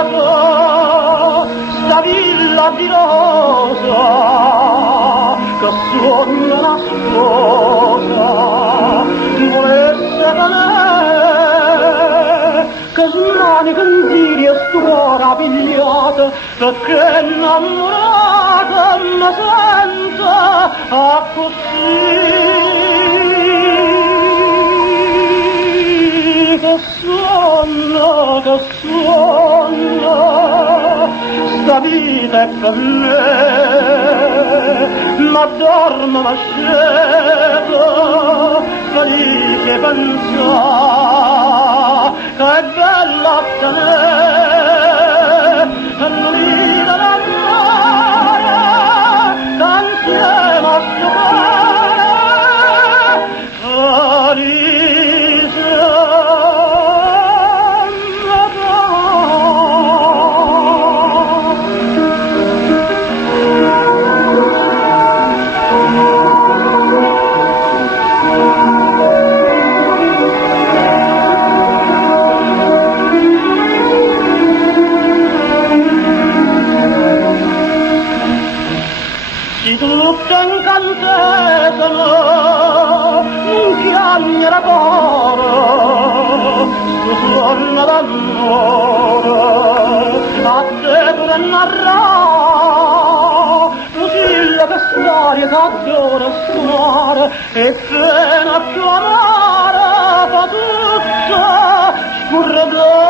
sceso, sta villa di rosa, che sogna una sposa, volesse tenere, che smani condiri e stuora pigliata, perché innamorata mi sento a così. Che sonno, sta vita è per me, ma dormo, ma sceso, felice pensare che è bella a tenere, e non mi dà l'amore, che insieme a stupore, si tutta incantesimo, non chiagnera coro, sto suono d'amore, a te pure narrà, Lucilla che storia che adora suonare, e pena più amara fa tutta scurredere.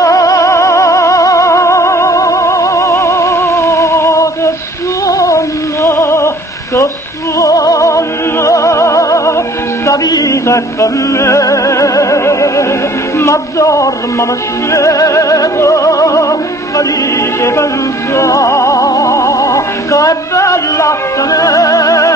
Che suona, sta vita è per me, ma dormo, ma sceso, felice pensare che è bella a tenere.